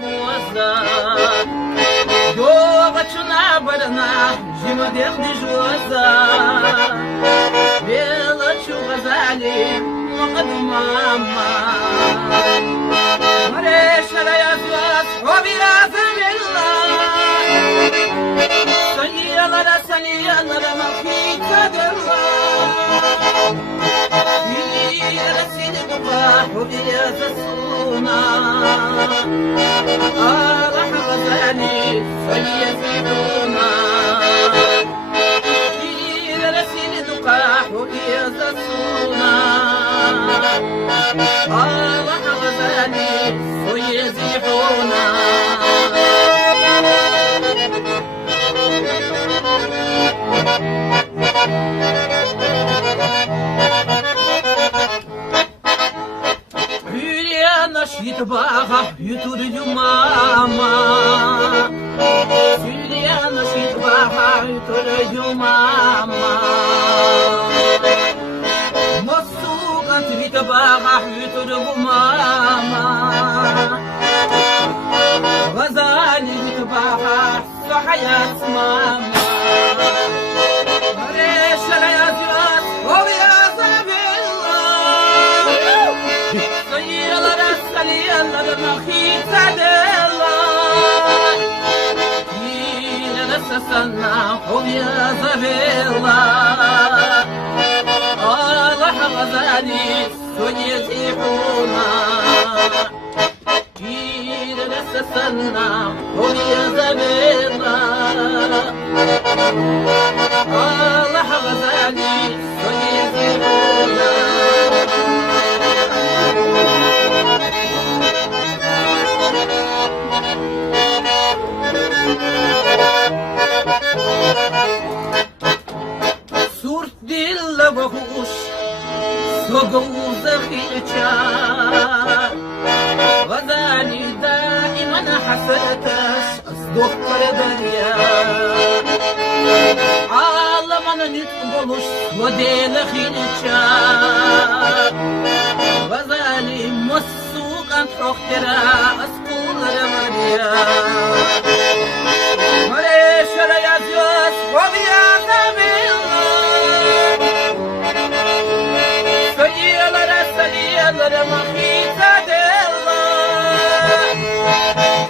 boza Yoga chuna barana Jima de joza Bela chuva zali Moqad mama Maresha la yazwas Robira zamilla Saniya la mafita della رسيد بقاح وبيا تسونا راح غزالي فليزيدونا رسيد بقاح وبيا تسونا راح غزالي فليزيدونا Shitbaha yuturju mama Juliana shitbaha yuturju mama Masuka tritabaha yuturju mama Wazali yutbaha sahayat mama Maresha la yazras Alla machita della Ina nassasana Hobia Zavella Allah غزالي سنيتي حوما Ina nassasana Hobia Zavella Allah غزالي سنيتي حوما صورت دل بهوش سوغوز خيلچا غزالي دائما حسرتش اصدق دريا عالمنا نتقبلش وديل خيلچا غزالي مسوق انت روحترا اسقول رمريا مريش رياضيوس وبيا la machita della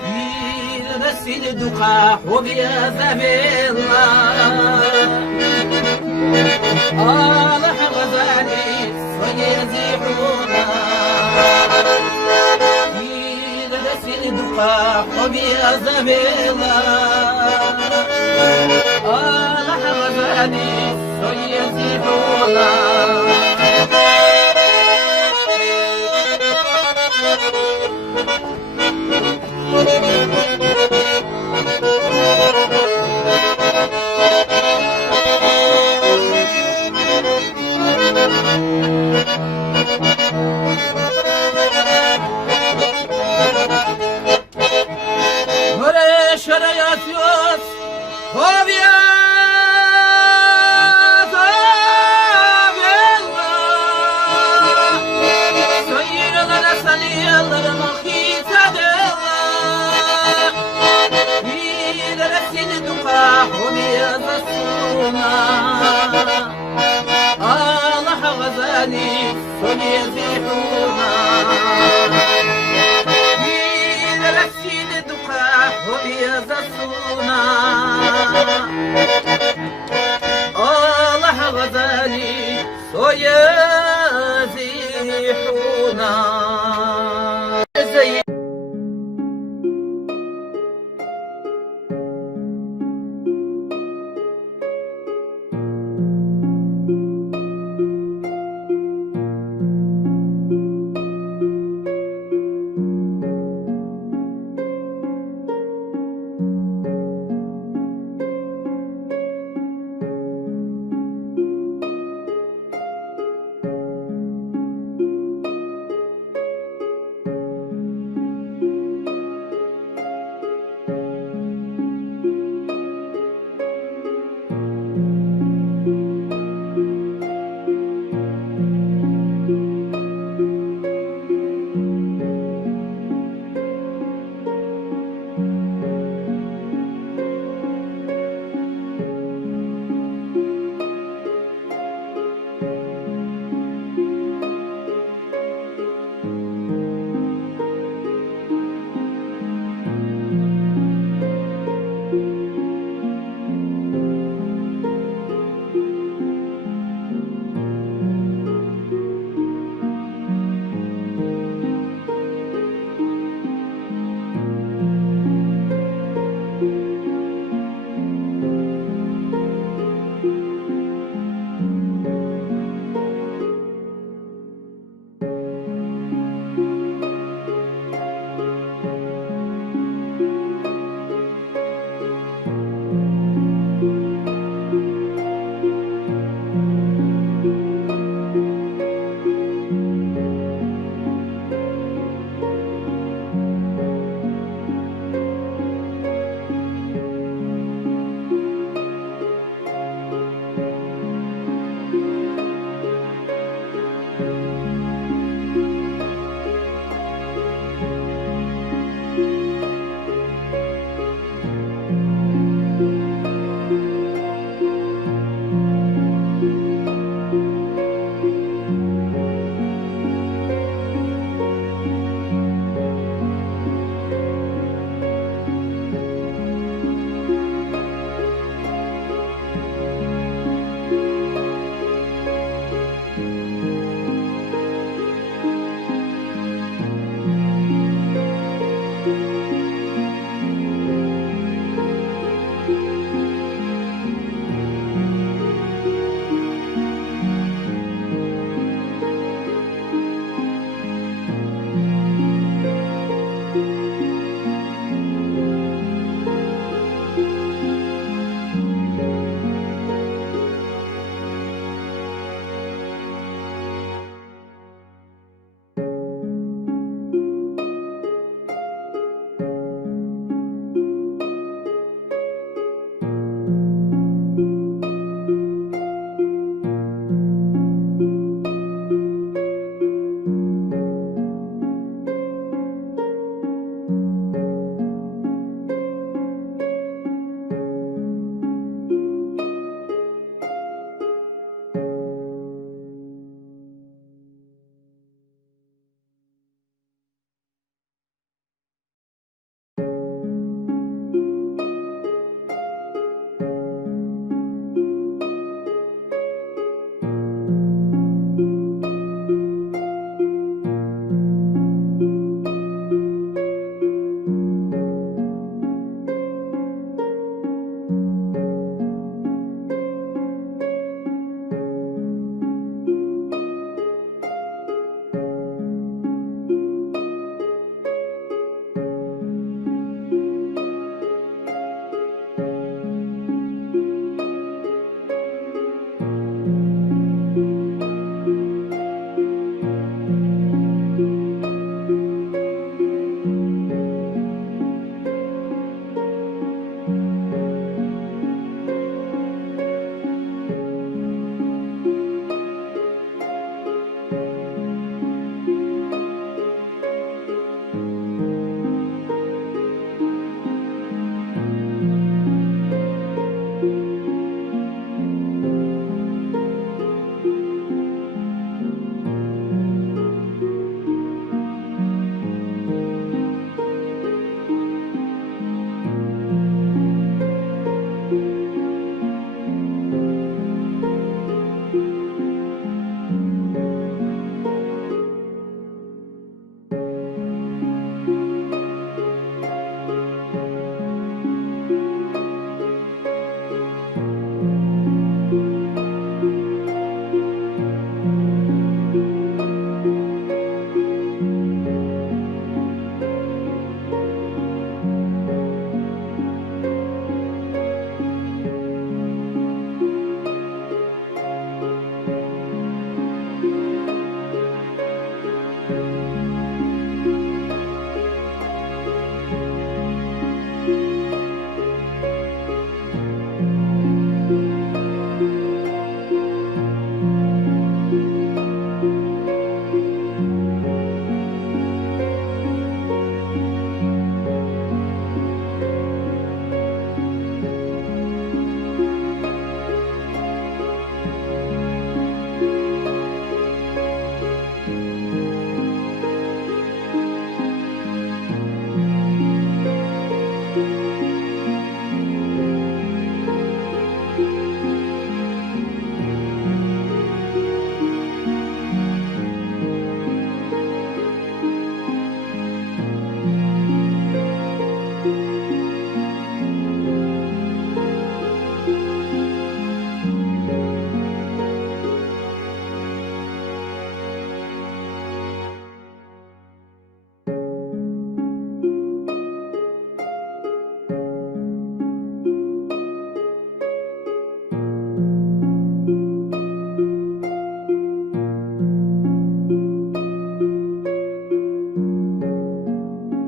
Il rasil duqa وبيا زبيلا Allah غزالي سيزيحونا Il rasil duqa وبيا زبيلا Allah غزالي سيزيحونا Allah غزالي فليزيحونا مين رسيل دقاح وبيزسونا Allah غزالي